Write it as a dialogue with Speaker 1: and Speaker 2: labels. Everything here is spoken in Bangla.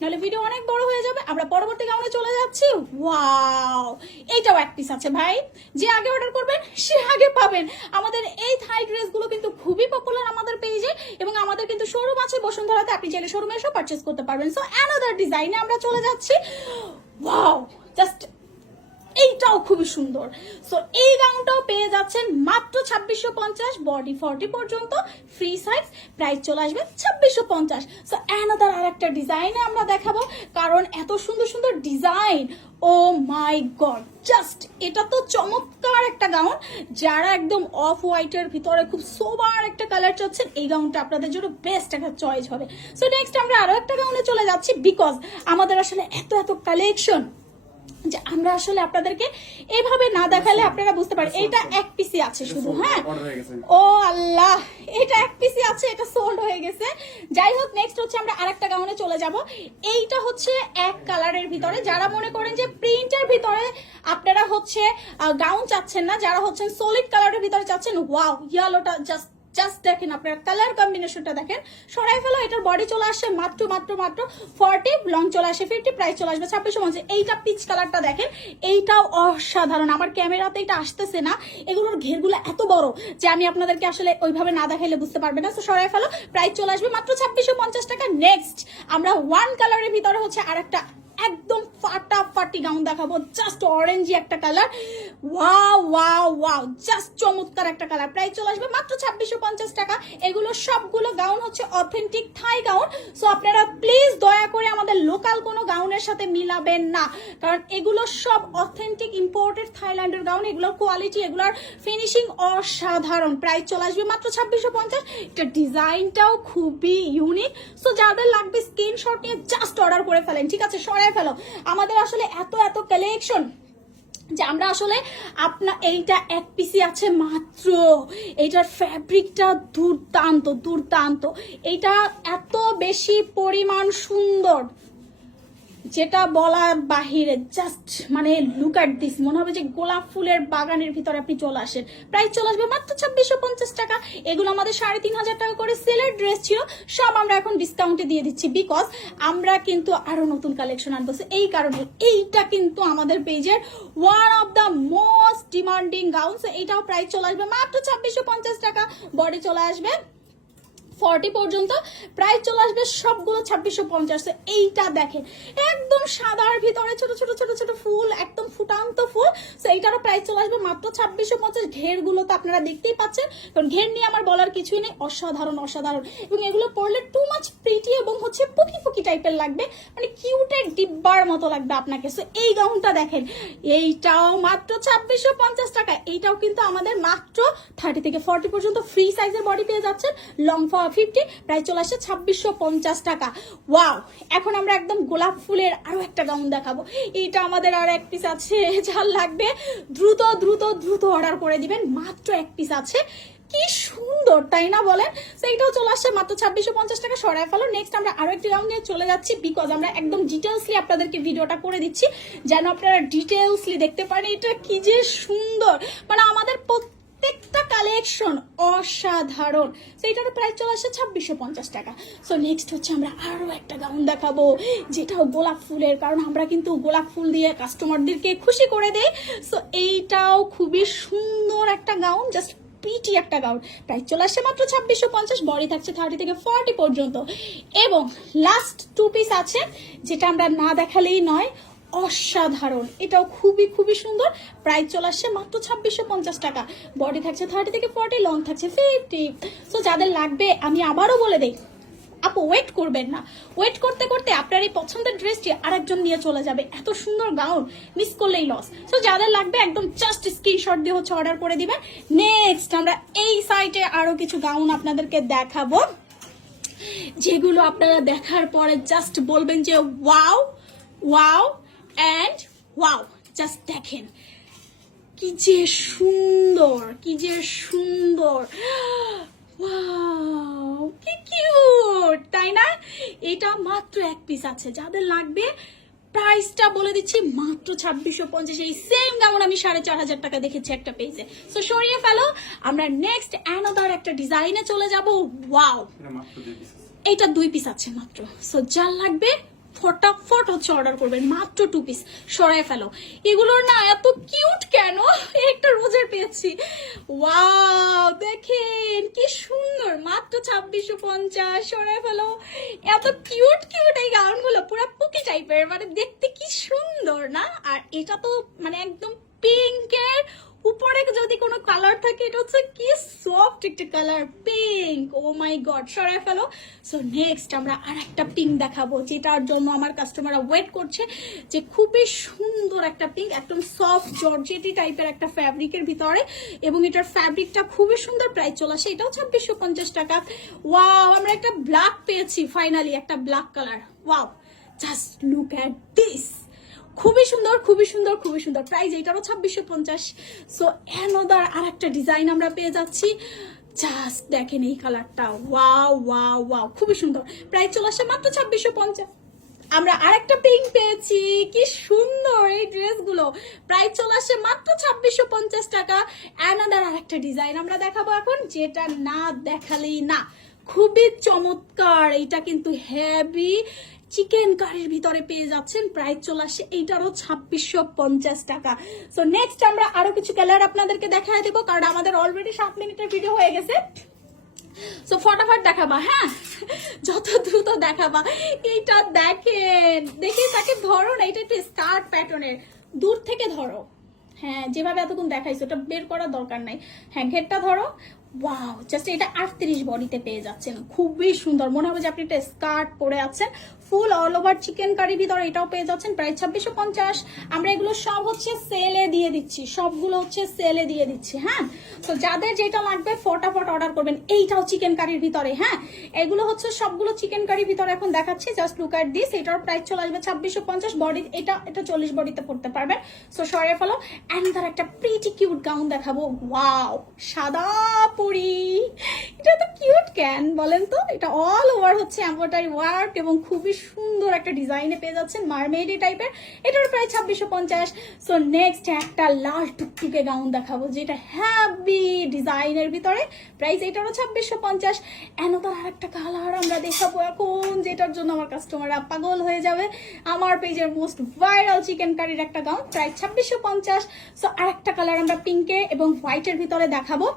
Speaker 1: নাহলে ভিডিও অনেক বড় হয়ে যাবে। আমরা পরবর্তী গাউনে চলে যাচ্ছি। ওয়াও এইটাও এক পিস আছে ভাই। যে আগে অর্ডার করবেন, সে আগে পাবেন। আমাদের এই থাই ড্রেসগুলো কিন্তু খুবই পপুলার আমাদের পেজে এবং আমাদের কিন্তু শোরুম আছে। বসুন্ধরাতে আপনি চাইলে শোরুমে এসেও পারচেস করতে পারবেন। সো অ্যানাদার ডিজাইনে আমরা চলে যাচ্ছি। ওয়াও জাস্ট এইটাও খুবই সুন্দর। সো এই গাউনটাও পেয়ে যাচ্ছেন মাত্র ছাব্বিশশো পঞ্চাশ বডি ফর্টি পর্যন্ত ফ্রি সাইজ প্রাইস চলে আসবে ছাব্বিশশো পঞ্চাশ। সো অ্যানাদার আর একটা ডিজাইনে আমরা দেখাবো, কারণ এত সুন্দর সুন্দর design oh my god just এটা তো চমৎকার একটা গাউন যারা একদম অফ হোয়াইটের ভিতরে খুব সোবার একটা কালার চাচ্ছেন, এই গাউনটা আপনাদের জন্য বেস্ট একটা চয়েস হবে। সো নেক্সট আমরা আরও একটা গাউনে চলে যাচ্ছি বিকজ আমাদের আসলে এত এত কালেকশন যে আমরা আসলে আপনাদেরকে এভাবে না দেখালে আপনারা বুঝতে পারেন এইটা এক পিসি আছে শুধু হ্যাঁ। ও আল্লাহ এটা এক পিসি আছে এটা সোল্ড হয়ে গেছে। যাই হোক নেক্সট হচ্ছে আমরা আরেকটা গাউনে চলে যাব। এইটা হচ্ছে এক কালারের ভিতরে। যারা মনে করেন যে প্রিন্টের ভিতরে আপনারা হচ্ছে গাউন চাচ্ছেন না যারা হচ্ছেন সলিড কালারের ভিতরে চাচ্ছেন ওয়াও ইয়েলোটা জাস্ট জাস্ট দেখেন আপনারা কালার কম্বিনেশনটা দেখেন। সরাই ফেলো, এটার বডি চলে আসে মাত্র মাত্র মাত্র ফর্টি লং চলে আসে ফিফটি প্রাইস চলে আসবে ছাব্বিশশো পঞ্চাশ। এইটা পিচ কালারটা দেখেন, এইটাও অসাধারণ। আমার ক্যামেরাতে এটা আসতেছে না, এগুলোর ঘেরগুলো এত বড় যে আমি আপনাদেরকে আসলে ওইভাবে না দেখাইলে বুঝতে পারবে না। তো সরাই ফেলো প্রাইস চলে আসবে মাত্র ছাব্বিশশো পঞ্চাশ টাকা। নেক্সট আমরা ওয়ান কালারের ভিতরে হচ্ছে আরেকটা একদম ফাটাফাটি গাউন দেখাবো জাস্ট অরেঞ্জি একটা colour wow wow wow just চমৎকার একটা কালার প্রাইস চলে আসবে মাত্র ছাব্বিশশো পঞ্চাশ টাকা। এগুলো সবগুলো গাউন হচ্ছে অথেন্টিক থাই গাউন সো আপনারা প্লিজ দয়া করে আমাদের লোকাল কোনো গাউনের সাথে মিলাবেন না। কারণ এগুলো সব অথেন্টিক ইম্পোর্টেড থাইল্যান্ডের গাউন এগুলোর কোয়ালিটি এগুলোর ফিনিশিং অসাধারণ। প্রাইস চলে আসবে মাত্র ছাব্বিশশো পঞ্চাশ। এটা ডিজাইনটাও খুবই ইউনিক সো যাদের লাগবে স্ক্রিনশট নিয়ে জাস্ট অর্ডার করে ফেলেন, ঠিক আছে? সরাই ফেলো। আমাদের আসলে এত এত কালেকশন যে আমরা আসলে আপনার এইটা এক পিসি আছে মাত্র। এইটার ফ্যাব্রিকটা দুর্দান্ত দুর্দান্ত। এইটা এত বেশি পরিমাণ সুন্দর। যেটা বলার বাহিরে জাস্ট মানে লুক অ্যাট দিস মনে হবে যে গোলাপ ফুলের বাগানের ভিতরে আপনি চলে আসেন। প্রাইস চলে আসবে মাত্র ছাব্বিশশো পঞ্চাশ টাকা। এগুলো আমাদের সাড়ে তিন হাজার টাকা করে সেলের ড্রেস ছিল, সব আমরা এখন ডিসকাউন্টে দিয়ে দিচ্ছি বিকজ আমরা কিন্তু আরও নতুন কালেকশন আনব। এই কারণে এইটা কিন্তু আমাদের পেজের one of the most demanding gown এইটাও প্রাইস চলে আসবে মাত্র ছাব্বিশশো পঞ্চাশ টাকা। বডি চলে আসবে ফর্টি পর্যন্ত প্রাইস চলে আসবে সবগুলো ছাব্বিশশো পঞ্চাশ। এইটা দেখেন, একদম সাদার ভিতরে ছোট ছোট ছোট ছোট ফুল, একদম ফুটান্ত ফুল। তো এইটারও প্রাইস চলে আসবে মাত্র ছাব্বিশশো পঞ্চাশ। ঘেরগুলো তো আপনারা দেখতেই পাচ্ছেন, কারণ ঘের নিয়ে আমার বলার কিছুই নেই। অসাধারণ অসাধারণ। এবং এগুলো পরলে টু মাছ প্রিটি এবং হচ্ছে পুকি পুকি টাইপের লাগবে। মানে কিউটের ডিব্বার মতো লাগবে আপনাকে। সো এই গাউনটা দেখেন, এইটাও মাত্র ছাব্বিশশো পঞ্চাশ টাকা। এইটাও কিন্তু আমাদের মাত্র থার্টি থেকে ফর্টি পর্যন্ত ফ্রি সাইজের বডি পেয়ে যাচ্ছেন। লং ফিফটি প্রায় চলে আসছে ছাব্বিশশো পঞ্চাশ টাকা। ওয়াও এখন আমরা একদম গোলাপ ফুলের আরও একটা গাউন দেখাবো। এইটা আমাদের আর এক পিস আছে, যার লাগবে দ্রুত দ্রুত দ্রুত অর্ডার করে দিবেন। মাত্র এক পিস আছে। কি সুন্দর, তাই না বলেন? সেইটাও চলে আসছে মাত্র ছাব্বিশশো পঞ্চাশ টাকা সরাই ফেলো। নেক্সট আমরা আরও একটি নিয়ে চলে যাচ্ছি বিকজ আমরা একদম ডিটেলসলি আপনাদেরকে ভিডিওটা করে দিচ্ছি। যেন আপনারা ডিটেলসলি দেখতে পারেন, এটা কি যে সুন্দর। মানে আমাদের প্রত্যেকটা কালেকশন অসাধারণ। তো এটারও প্রাইস চলে আসছে ছাব্বিশশো পঞ্চাশ টাকা। সো নেক্সট হচ্ছে আমরা আরও একটা গাউন দেখাবো, যেটাও গোলাপ ফুলের, কারণ আমরা কিন্তু গোলাপ ফুল দিয়ে কাস্টমারদেরকে খুশি করে দেই। সো এইটাও খুবই সুন্দর একটা গাউন জাস্ট পিটি একটা গাউন প্রাইস চলে আসছে মাত্র ছাব্বিশশো পঞ্চাশ, বডি থাকছে থার্টি থেকে ফর্টি পর্যন্ত। এবং লাস্ট টু পিস আছে, যেটা আমরা না দেখালেই নয় অসাধারণ। এটাও খুবই খুবই সুন্দর। প্রাইস চলে আসছে মাত্র ছাব্বিশশো পঞ্চাশ টাকা। বডি থাকছে থার্টি থেকে ফর্টি লং থাকছে ফিফটি সো যাদের লাগবে, আমি আবারও বলে দিই, আপু ওয়েট করবেন না। ওয়েট করতে করতে আপনার এই পছন্দের ড্রেসটি আরেকজন নিয়ে চলে যাবে। এত সুন্দর গাউন মিস করলেই লস সো যাদের লাগবে, একদম জাস্ট স্ক্রিনশট দিয়ে হচ্ছে অর্ডার করে দিবেন। নেক্সট আমরা এই সাইটে আরও কিছু গাউন আপনাদেরকে দেখাবো। যেগুলো আপনারা দেখার পরে জাস্ট বলবেন যে wow wow and wow just দেখেন। কি যে সুন্দর কি যে সুন্দর। ওয়াও কি কিউট তাই না? এটা মাত্র এক পিস আছে। যাদের লাগবে প্রাইসটা বলে দিচ্ছি মাত্র ছাব্বিশশো পঞ্চাশ। এই সেম গাউন আমি সাড়ে চার হাজার টাকা দেখেছি একটা পেজে সো সরিয়ে ফেলো আমরা নেক্সট অ্যানাদার একটা ডিজাইনে চলে যাব। ওয়াও
Speaker 2: এটা দুই
Speaker 1: পিস আছে মাত্র। সো যার লাগবে ফটাফট হচ্ছে অর্ডার করবেন। মাত্র টু পিস সরাই ফেলো। এগুলোর না এত কিউট কেন? একটা রোজের পেয়েছি। ওয়াও দেখেন, কি সুন্দর। মাত্র ছাব্বিশশো পঞ্চাশ। সরাই ফেলো। এত কিউট কিউট এই গাউনগুলো। পুরো পুকি টাইপের মানে দেখতে কি সুন্দর, না? আর এটা তো মানে একদম পিঙ্কের উপরে যদি কোনো কালার থাকে, এটা হচ্ছে কি সফট একটা colour pink oh my god সরাই ফেলো। সো নেক্সট আমরা আর একটা পিঙ্ক দেখাবো, যেটার জন্য আমার কাস্টমাররা ওয়েট করছে যে খুবই সুন্দর একটা পিঙ্ক একদম সফট জর্জেটি টাইপের একটা ফ্যাব্রিকের ভিতরে। এবং এটার ফ্যাব্রিকটা খুবই সুন্দর প্রাইস চলে আসে, এটাও ছাব্বিশশো পঞ্চাশ টাকা। ওয়াও আমরা একটা ব্ল্যাক পেয়েছি ফাইনালি একটা black colour wow just look at this খুবই সুন্দর খুবই সুন্দর খুবই সুন্দর প্রাইস এটারও ছাব্বিশশো পঞ্চাশ। সো অ্যানোদার আর একটা ডিজাইন আমরা পেয়ে যাচ্ছি। জাস্ট দেখেন এই কালারটা ওয়াও ওয়াও ওয়াও খুবই সুন্দর। প্রাইস চলে আসে মাত্র ছাব্বিশশো পঞ্চাশ। আমরা আরেকটা পিঙ্ক পেয়েছি। কি সুন্দর এই ড্রেসগুলো প্রাইস চলে আসে মাত্র ছাব্বিশশো পঞ্চাশ টাকা। অ্যানাদার আরেকটা ডিজাইন আমরা দেখাবো এখন, যেটা না দেখালেই না। খুবই চমৎকার। এটা কিন্তু হেভি চিকেন কারির ভিতরে পেয়ে যাচ্ছেন প্রাইস চলে আসে এইটারও ছাব্বিশশো পঞ্চাশ টাকা। সো নেক্সট আমরা আরও কিছু কালার আপনাদেরকে দেখায় দেবো, কারণ আমাদের অলরেডি সাত মিনিটের ভিডিও হয়ে গেছে। সো ফটাফট দেখাবা হ্যাঁ? যত দ্রুত দেখাবা। এইটা দেখেন দেখে তাকে ধরো না, এটা একটু স্কার্ট প্যাটার্নের দূর থেকে ধরো। হ্যাঁ যেভাবে এতক্ষণ দেখাইছো ওটা বের করার দরকার নাই। হ্যাঁ ঘেরটা ধরো। ওয়াও জাস্ট এটা আটত্রিশ বডিতে পেয়ে যাচ্ছেন। খুবই সুন্দর। মনে হবে যে আপনি একটা স্কার্ট পরে আছেন। ফুল অল ওভার চিকেন কারি ভিতরে এটাও পেয়ে যাচ্ছেন। প্রায় ছাব্বিশশো পঞ্চাশ। আমরা এগুলো সব হচ্ছে সেলে দিয়ে দিচ্ছি। সবগুলো হচ্ছে সেলে দিয়ে দিচ্ছি হ্যাঁ? তো যাদের যেটা লাগবে, ফটাফট অর্ডার করবেন। এইটাও চিকেন কারির ভিতরে হ্যাঁ? এগুলো হচ্ছে সবগুলো চিকেন কারির ভিতরে এখন দেখাচ্ছি। জাস্ট লুক অ্যাট দিস এটার প্রাইস চলে আসবে ছাব্বিশশো পঞ্চাশ। বডি এটা এটা চল্লিশ বডিতে পড়তে পারবেন। সো সরে ফেলো। অ্যান্ড তার একটা প্রিটি কিউট গাউন দেখাবো। ওয়াও সাদা পরি। ক্যান বলেন তো, এটা অল ওভার হচ্ছে এম্ব্রয়ডারি ওয়ার্ক এবং খুবই সুন্দর একটা ডিজাইনে পেয়ে যাচ্ছেন মারমেডি টাইপের। এটার প্রায় ছাব্বিশশো পঞ্চাশ। সো নেক্সট একটা লাল টুকটুকে গাউন দেখাবো, যেটা হ্যাভি ডিজাইনের ভিতরে। প্রাইস এটারও ছাব্বিশশো পঞ্চাশ। এনতার আর একটা কালার আমরা দেখাবো এখন, যেটার জন্য আমার কাস্টমাররা পাগল হয়ে যাবে। আমার পেজের মোস্ট ভাইরাল চিকেন কারির একটা গাউন, প্রায় ছাব্বিশশো পঞ্চাশ। সো আর একটা কালার আমরা পিঙ্কে এবং হোয়াইটের ভিতরে দেখাবো।